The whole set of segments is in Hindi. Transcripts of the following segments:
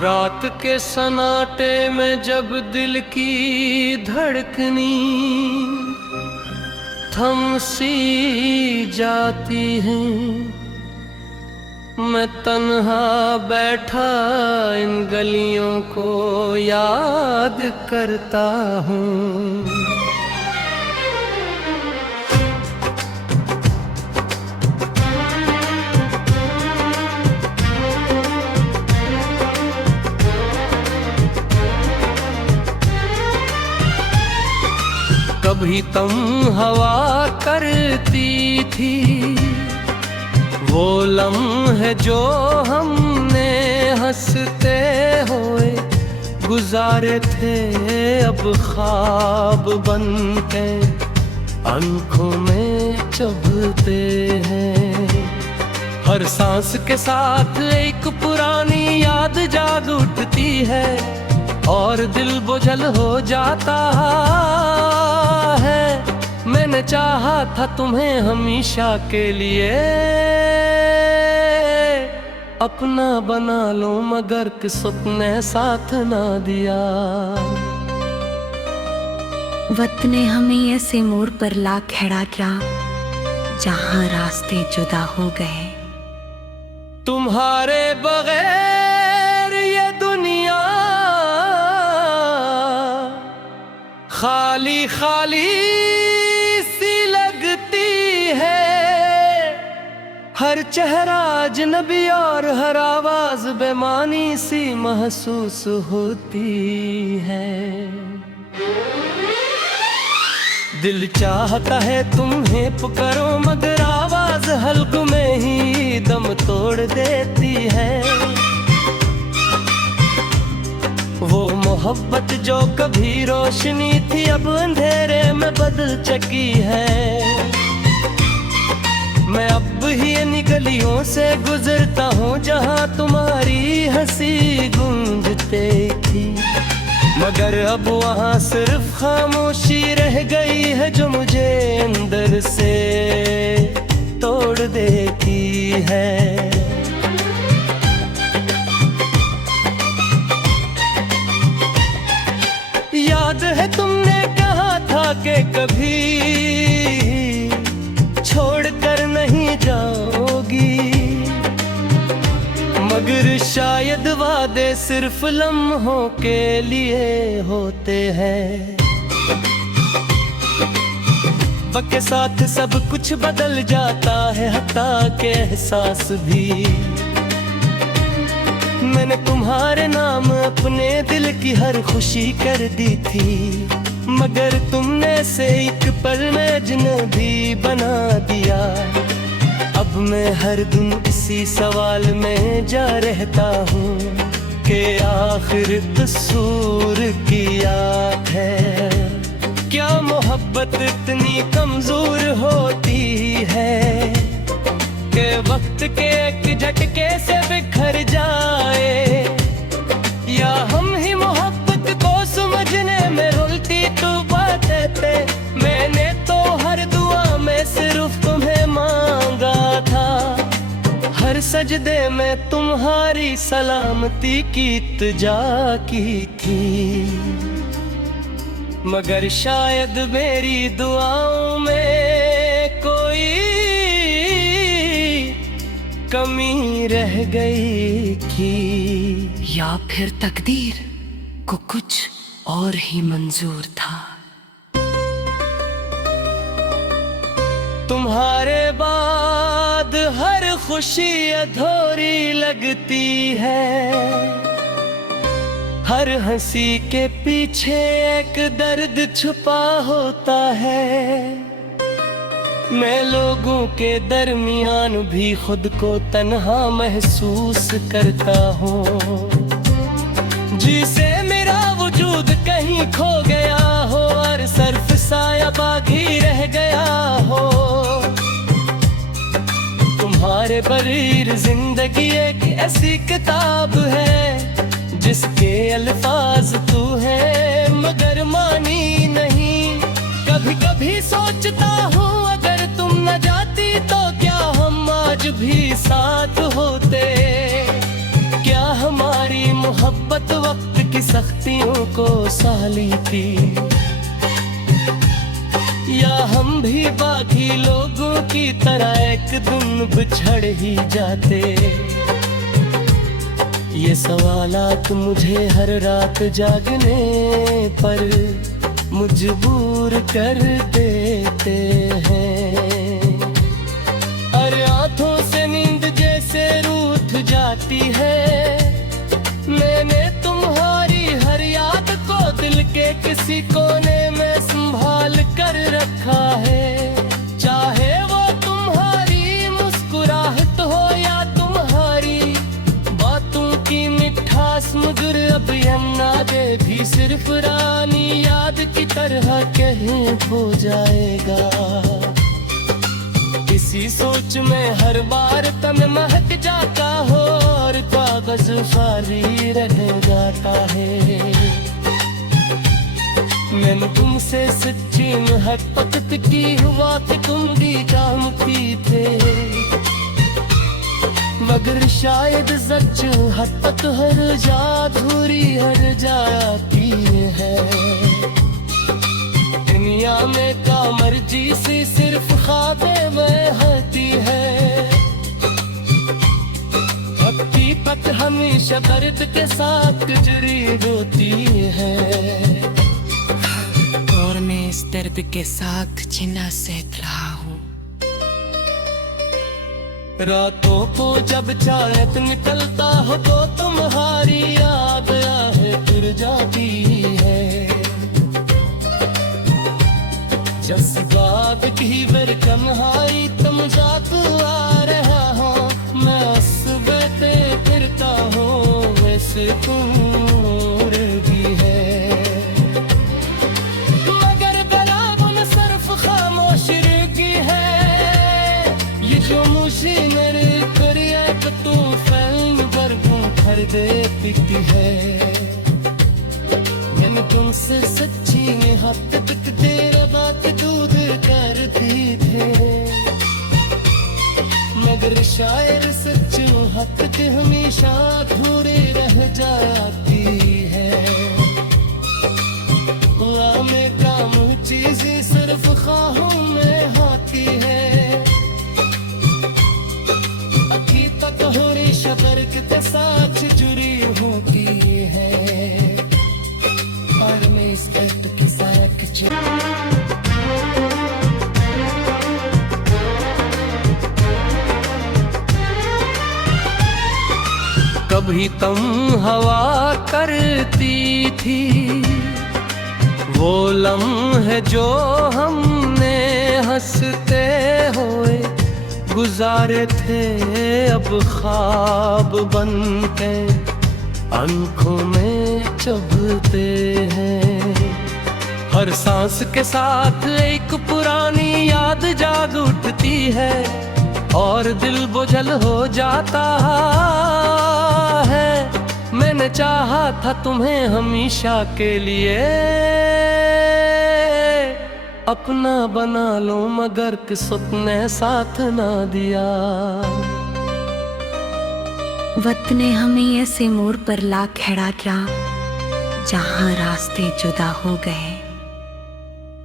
रात के सन्नाटे में जब दिल की धड़कनी थम सी जाती है, मैं तन्हा बैठा इन गलियों को याद करता हूँ। कभी तुम हवा करती थी, वो लम्हे जो हमने हंसते हुए गुजारे थे, अब ख्वाब बनके आंखों में चुभते हैं। हर सांस के साथ एक पुरानी याद जाग उठती है और दिल बोझल हो जाता है। मैंने चाहा था तुम्हें हमेशा के लिए अपना बना लो, मगर किस्मत ने साथ ना दिया। वक्त ने हमें ऐसे मोड़ पर ला खड़ा किया जहां रास्ते जुदा हो गए। तुम्हारे बगैर ये दुनिया खाली खाली सी लगती है। हर चेहरा अजनबी और हर आवाज बेमानी सी महसूस होती है। दिल चाहता है तुम्हें पुकारो, मगर आवाज हल्क में ही दम तोड़ देती है। वो मोहब्बत जो कभी रोशनी थी अब अंधेरे में बदल चुकी है। मैं अब ही इन गलियों से गुजरता हूँ जहाँ तुम्हारी हंसी गूंजते थी, मगर अब वहाँ सिर्फ खामोशी रह गई है जो मुझे अंदर से तोड़ देती है। याद है तुमने कहा था कि कभी छोड़कर नहीं जाओगी, मगर शायद वादे सिर्फ लम्हों के लिए होते हैं। वक्त के साथ सब कुछ बदल जाता है, हत्ता के एहसास भी। मैंने तुम्हारे नाम अपने दिल की हर खुशी कर दी थी, मगर तुमने से एक पल में अजनबी बना दिया। अब मैं हर दिन इसी सवाल में जा रहता हूँ कि आखिर कसूर किया है। क्या मोहब्बत इतनी कमजोर होती है कि वक्त के एक झटके से बिखर जाए, या हम ही मोहब्बत को समझने में रुलती तो बातें थे। मैंने तो हर दुआ में सिर्फ तुम्हें मांगा था, हर सजदे में तुम्हारी सलामती की इल्तिजा की थी, मगर शायद मेरी दुआओं में कोई कमी रह गई थी, या फिर तकदीर को कुछ और ही मंजूर था। तुम्हारे बाद हर खुशी अधूरी लगती है, हर हंसी के पीछे एक दर्द छुपा होता है। मैं लोगों के दरमियान भी खुद को तन्हा महसूस करता हूँ, जिसे मेरा वजूद कहीं खो गया हो और सिर्फ साया बागी रह गया हो। तुम्हारे बरीर जिंदगी एक ऐसी किताब है जिसके अल्फाज तू है मगर मानी नहीं। कभी कभी सोचता हूँ अगर तुम न जाती तो क्या हम आज भी साथ होते, क्या हमारी मोहब्बत वक्त की सख्तियों को साली थी, या हम भी बाकी लोगों की तरह एक दिन बिछड़ ही जाते। ये सवालात मुझे हर रात जागने पर मजबूर कर देते हैं। अरे आंखों से नींद जैसे रूठ जाती है, मैंने तुम्हारी हर याद को दिल के किसी कोने में संभाल कर रखा है। चाहे वो तुम्हारी मुस्कुराहट हो या तुम्हारी बातों की मिठास, मगर अब यादे भी सिर्फ रानी याद की तरह कहीं हो जाएगा। इसी सोच में हर बार तन महक जाता हो और कागज खाली रह जाता है। मैंने तुमसे सच्ची मोहब्बत की हुआ कि तुम भी जानती थे, मगर शायद सच हद तक हर अधूरी हर जाती है। दुनिया में का मर्जी से सिर्फ ख्वाबे में होती है, हकीकत हमेशा दर्द के साथ जुड़ी होती है। और मैं इस दर्द के साथ जीना सीख रहा हूँ। रातों को जब चाहत निकलता हो तो तुम्हारी याद आहे फिर जाती है। जज्बात की बेरकन्हाई तुम जात आ रहा हो, मैं असबते फिरता हूँ वैसे दूर भी है, मगर बराबर सिर्फ खामोश रही है। ये जो मुझे मेरे करिया कि तू फैन बरगों भर दे पिकती है। मैंने तुमसे सच्ची मोहब्बत तेरा बात दूध करती थे, मगर शायर सच हक के हमेशा अधूरे रह जाती है। में काम चीजें सिर्फ ख्वाहों में आती है, हकीकत होरी शबर के साथ जुड़ी होती है। और मैं इस दर्द की साया कभी तुम हवा करती थी, वो लम्हे जो हमने हंसते हुए गुजारे थे, अब ख्वाब बनके आंखों में चुभते हैं। हर सांस के साथ एक पुरानी याद जाग उठती है और दिल बोझल हो जाता है। मैंने चाहा था तुम्हें हमेशा के लिए अपना बना लो, मगर किस्मत ने साथ ना दिया। वक्त ने हमें ऐसे मोड़ पर ला खड़ा किया जहां रास्ते जुदा हो गए।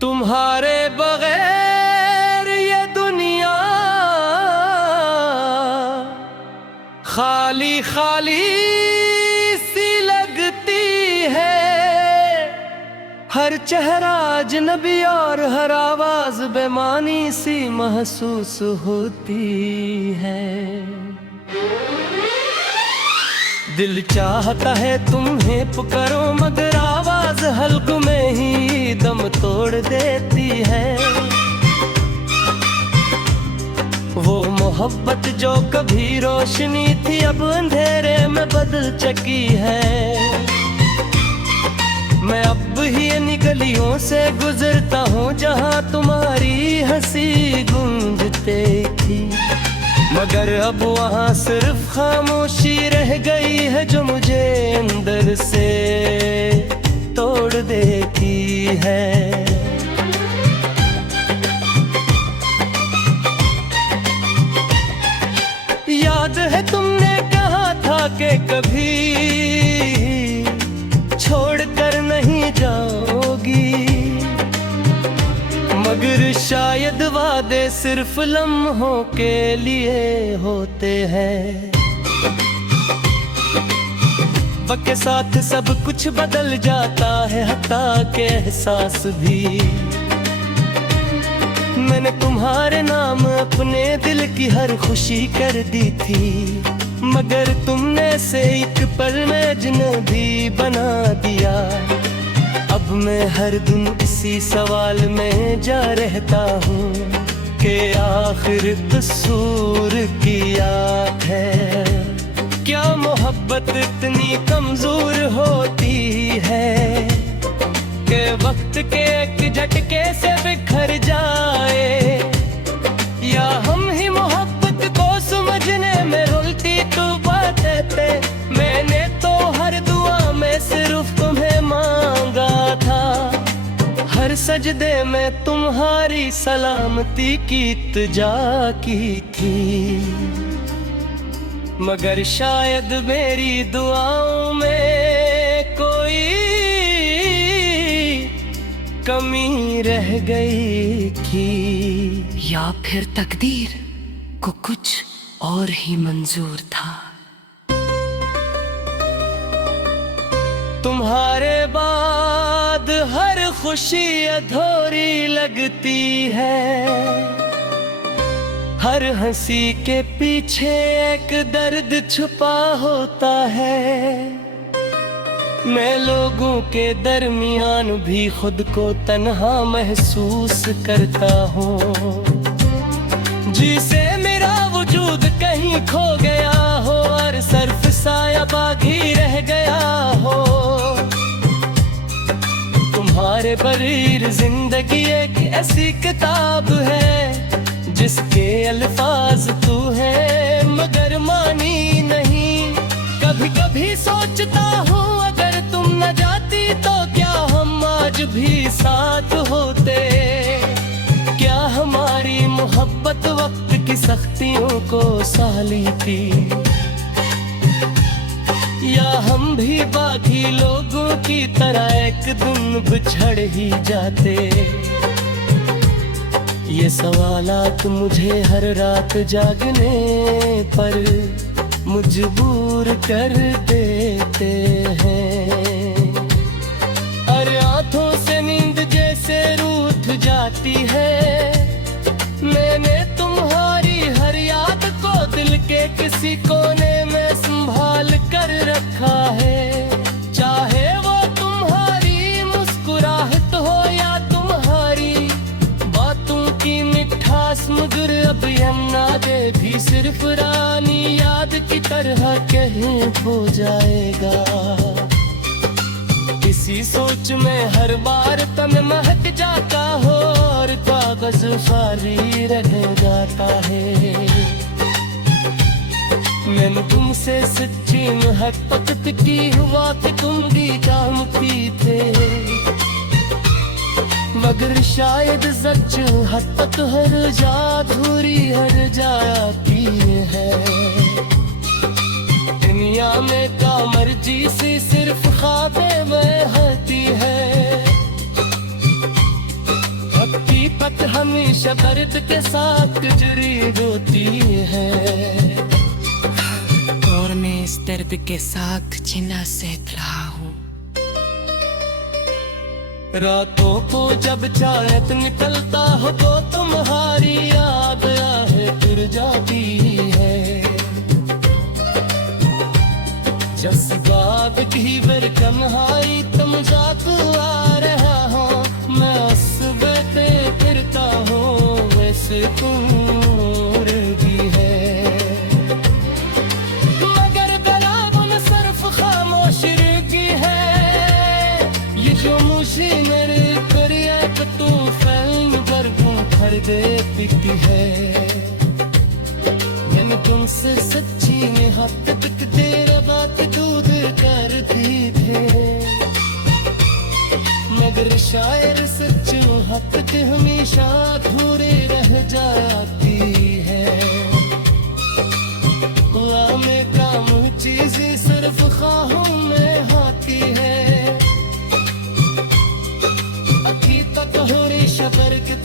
तुम्हारे बगैर ये दुनिया खाली खाली सी लगती है। हर चेहरा अजनबी और हर आवाज बेमानी सी महसूस होती है। दिल चाहता है तुम्हें पुकारो, मगर आवाज हल्क में ही दम तोड़ देती है। वो मोहब्बत जो कभी रोशनी थी अब अंधेरे में बदल चुकी है। मैं अब ही इन गलियों से गुजरता हूँ जहाँ तुम्हारी हंसी गूंजते थी, मगर अब वहाँ सिर्फ खामोशी रह गई है जो मुझे अंदर से तोड़ देती है। याद है तुमने कहा था कि कभी मगर शायद वादे सिर्फ लम्हों के लिए होते हैं। वक्त के साथ सब कुछ बदल जाता है, हत्ता के एहसास भी। मैंने तुम्हारे नाम अपने दिल की हर खुशी कर दी थी, मगर तुमने से एक पल में अजनबी बना दिया। अब मैं हर दिन इसी सवाल में जा रहता हूँ कि आखिर कसूर किया है। क्या मोहब्बत इतनी कमजोर होती है कि वक्त के एक झटके से बिखर जाए, या हम ही मोहब्बत को समझने में उल्टी तो बातें थे। मैंने तो हर दुआ में सिर्फ तुम्हें मांगा था, हर सजदे में तुम्हारी सलामती की इल्तिजा की थी। मगर शायद मेरी दुआओं में कोई कमी रह गई थी, या फिर तकदीर को कुछ और ही मंजूर था। तुम्हारे बाद हर खुशी अधूरी लगती है, हर हंसी के पीछे एक दर्द छुपा होता है। मैं लोगों के दरमियान भी खुद को तन्हा महसूस करता हूँ, जिसे मेरा वजूद कहीं खो गया हो और सिर्फ साया बागी रह गया हो। तुम्हारे बरीर जिंदगी एक ऐसी किताब है जिसके अल्फाज तू है मगर मानी नहीं। कभी कभी सोचता हूँ अगर तुम न जाती तो क्या हम आज भी साथ होते, क्या हमारी मोहब्बत वक्त की सख्तियों को सह लेती, या हम भी बाकी लोगों की तरह एक दिन बिछड़ ही जाते। ये सवालात मुझे हर रात जागने पर मजबूर कर देते हैं, और आंखों से नींद जैसे रूठ जाती है। मैंने तुम्हारी हर याद को दिल के किसी कोने में संभाल कर रखा है, चाहे वो तुम्हारी मुस्कुराहट हो या तुम्हारी बातों की मिठास। मगर अब यमुनादे भी सिर्फ रानी याद की तरह कहीं खो जाएगा। इसी सोच में हर बार तन महक जाता हो और कागज खाली रह जाता है। मैंने तुमसे सच्ची मोहब्बत की हुआ कि तुम भी जानती थे, मगर शायद सच मोहब्बत हर जा अधूरी हर जाती है। दुनिया में का मर्जी से सिर्फ ख्वाबे में होती है, हकीकत हमेशा दर्द के साथ जुड़ी होती है। और मैं इस दर्द के साथ जीना सीख रहा हूँ। रातों को जब चाहत निकलता हो तो तुम्हारी याद आहे फिर जाती है। जस बात की बर कन्हाई तुम जात आ रहा हो, मैं उस बेटे फिरता हूँ वैसे तुम भी है। मगर गलाबन सिर्फ खामोश रही है, ये जो मुझे मेरे करिया तू फैन बरगों भर दे पिकती है। मैंने तुमसे सच्ची मोहब्बत तेरा बात दूध करती थे, मगर शायर सच मोहब्बत हमेशा अधूरे रह जाती है। में काम चीज़ें सिर्फ ख्वाहों में आती है, हकीकत हो रही शबर के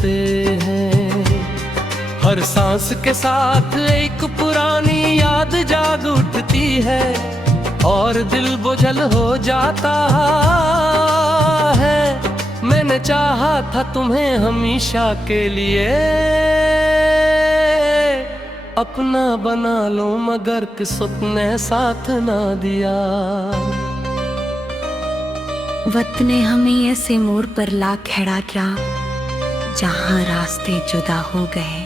होते हैं। हर सांस के साथ एक पुरानी याद जाग उठती है और दिल बोझल हो जाता है। मैंने चाहा था तुम्हें हमेशा के लिए अपना बना लो, मगर किस्मत ने साथ ना दिया। वक्त ने हमें ऐसे मोड़ पर ला खड़ा किया जहां रास्ते जुदा हो गए।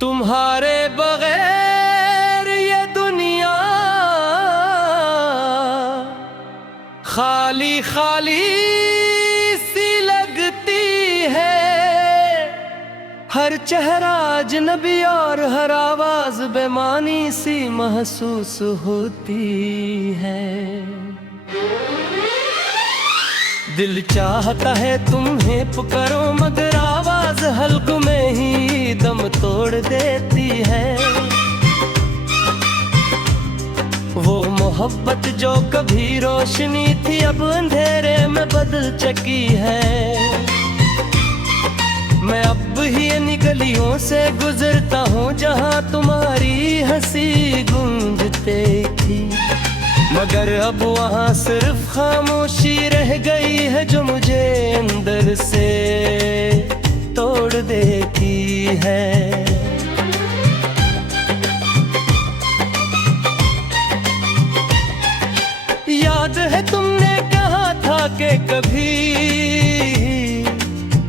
तुम्हारे बगैर ये दुनिया खाली खाली सी लगती है। हर चेहरा अजनबी और हर आवाज बेमानी सी महसूस होती है। दिल चाहता है तुम्हें पुकारो, मगर आवाज हल्क में ही दम तोड़ देती है। वो मोहब्बत जो कभी रोशनी थी अब अंधेरे में बदल चुकी है। मैं अब भी इन गलियों से गुजरता हूँ जहाँ तुम्हारी हंसी गूंजते थी, मगर अब वहाँ सिर्फ खामोशी रह गई है जो मुझे अंदर से तोड़ देती है। याद है तुमने कहा था कि कभी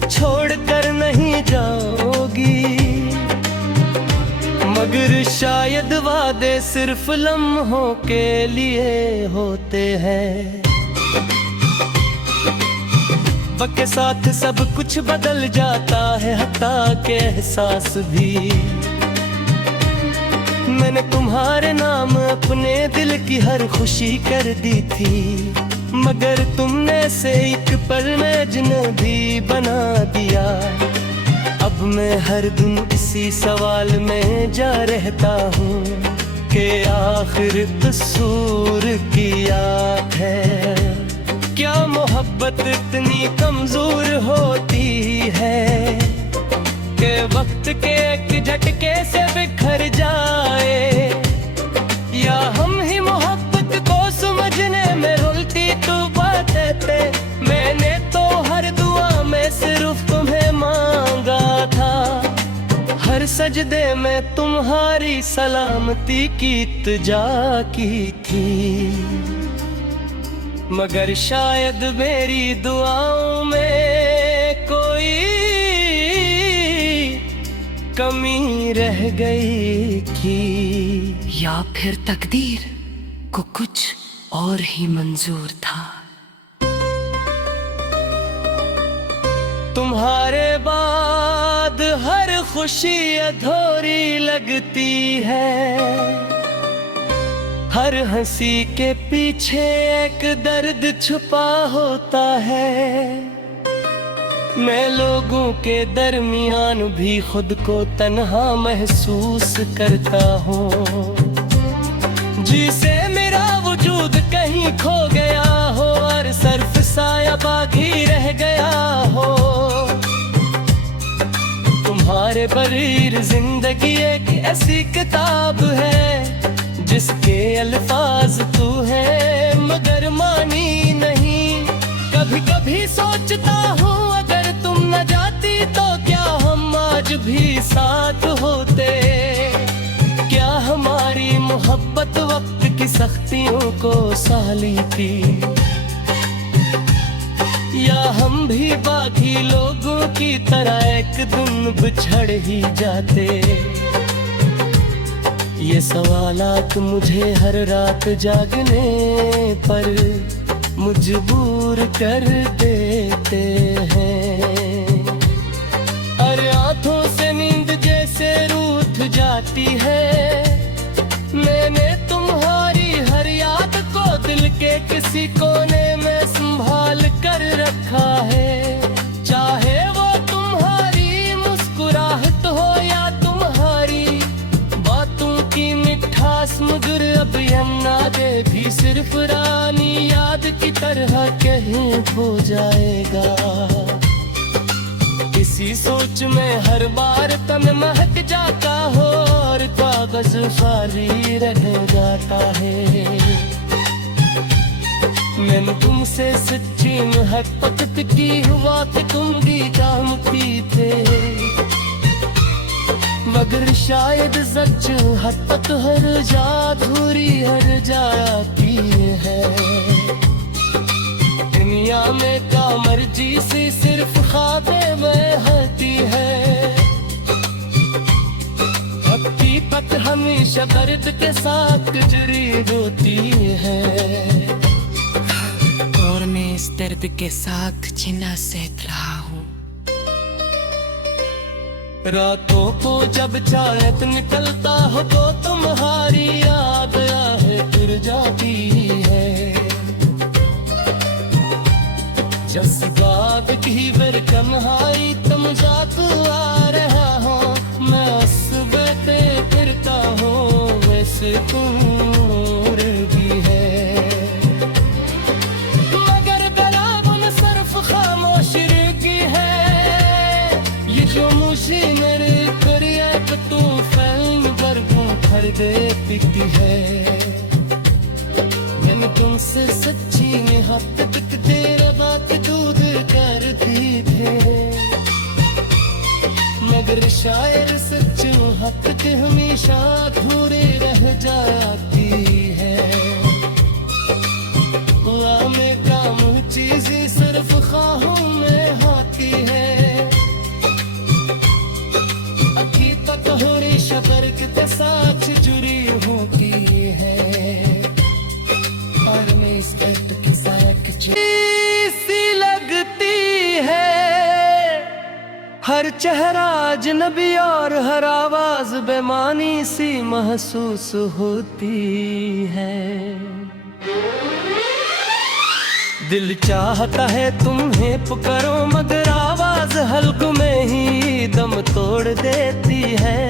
छोड़ कर नहीं जाओगी, मगर शायद वादे सिर्फ लम्हों के लिए होते हैं। वक्त के साथ सब कुछ बदल जाता है, हत्ता के एहसास भी। मैंने तुम्हारे नाम अपने दिल की हर खुशी कर दी थी, मगर तुमने से एक पल में अजनबी बना दिया। अब मैं हर दिन इसी सवाल में जा रहता हूँ कि आखिर कसूर किया है। क्या मोहब्बत इतनी कमजोर होती है कि वक्त के एक झटके से बिखर जाए, या हम ही मोहब्बत को समझने में उल्टी तो बातें थे। मैंने तो हर दुआ में सिर्फ तुम्हें मांगा था, हर सजदे में तुम्हारी सलामती की इल्तिजा की थी, मगर शायद मेरी दुआओं में कोई कमी रह गई थी। या फिर तकदीर को कुछ और ही मंजूर था। तुम्हारे बाद हर खुशी अधूरी लगती है, हर हंसी के पीछे एक दर्द छुपा होता है। मैं लोगों के दरमियान भी खुद को तन्हा महसूस करता हूँ, जिसे मेरा वजूद कहीं खो गया हो और सिर्फ साया बाकी रह गया हो। तुम्हारे बरीर जिंदगी एक ऐसी किताब है जिसके अल्फाज तू है मगर मानी नहीं। कभी कभी सोचता हूँ अगर तुम न जाती तो क्या हम आज भी साथ होते, क्या हमारी मोहब्बत वक्त की सख्तियों को सह लेती, या हम भी बाकी लोगों की तरह एक दिन बिछड़ ही जाते। ये सवालात मुझे हर रात जागने पर मजबूर कर देते हैं। और आंखों से नींद जैसे रूठ जाती है। मैंने तुम्हारी हर याद को दिल के किसी कोने में संभाल कर रखा है, चाहे वो तुम्हारी मुस्कुराहट हो या तुम्हारी बातों की मिठास। मगर अब यादें भी सिर्फ रानी याद की तरह कहीं खो जाएगा। इस इसी सोच में हर बार तन महक जाता हो और कागज खाली रह जाता है। मैंने तुमसे सच्ची मोहब्बत की हुआ कि तुम भी जानती थे, मगर शायद सच हद हर जा अधूरी हर जाती है। दुनिया में का मर्जी से सिर्फ ख्वाबे में हती है, हकीकत हमेशा दर्द के साथ जुड़ी होती है। और मैं इस दर्द के साथ जीना सीख रहा हूँ। रातों को जब चाहत निकलता हो तो तुम्हारी याद आए फिर जाती है। जस बात की बर कन्हाई तुम जादू आ रहा हो, मैं असबते फिरता हूँ वैसे तुम और भी है। मगर गलाबन सिर्फ खामोश रही है, ये जो मुझे मेरे करिए तो तू फैन बरगों भर दे पिकती है। मैंने तुमसे सच्ची मोहब्बत तेरा बात दूध करती थे, मगर शायर सच मोहब्बत हमेशा अधूरे रह जाती है। में काम चीज़ें सिर्फ ख्वाहों में आती है, हकीकत हमेशा बर्क के साथ जुड़ी होती है। और मैं इस दर्द के साथ सी लगती है, हर चेहरा अजनबी और हर आवाज बेमानी सी महसूस होती है। दिल चाहता है तुम्हें पुकारो मगर आवाज हल्कों में ही दम तोड़ देती है।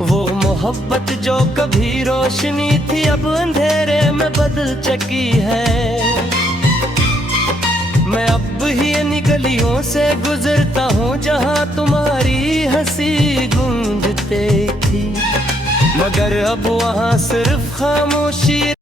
वो मोहब्बत जो कभी रोशनी थी अब अंधेरे में बदल चुकी है। मैं अब ही इन गलियों से गुजरता हूँ जहाँ तुम्हारी हंसी गूंजते थी, मगर अब वहाँ सिर्फ खामोशी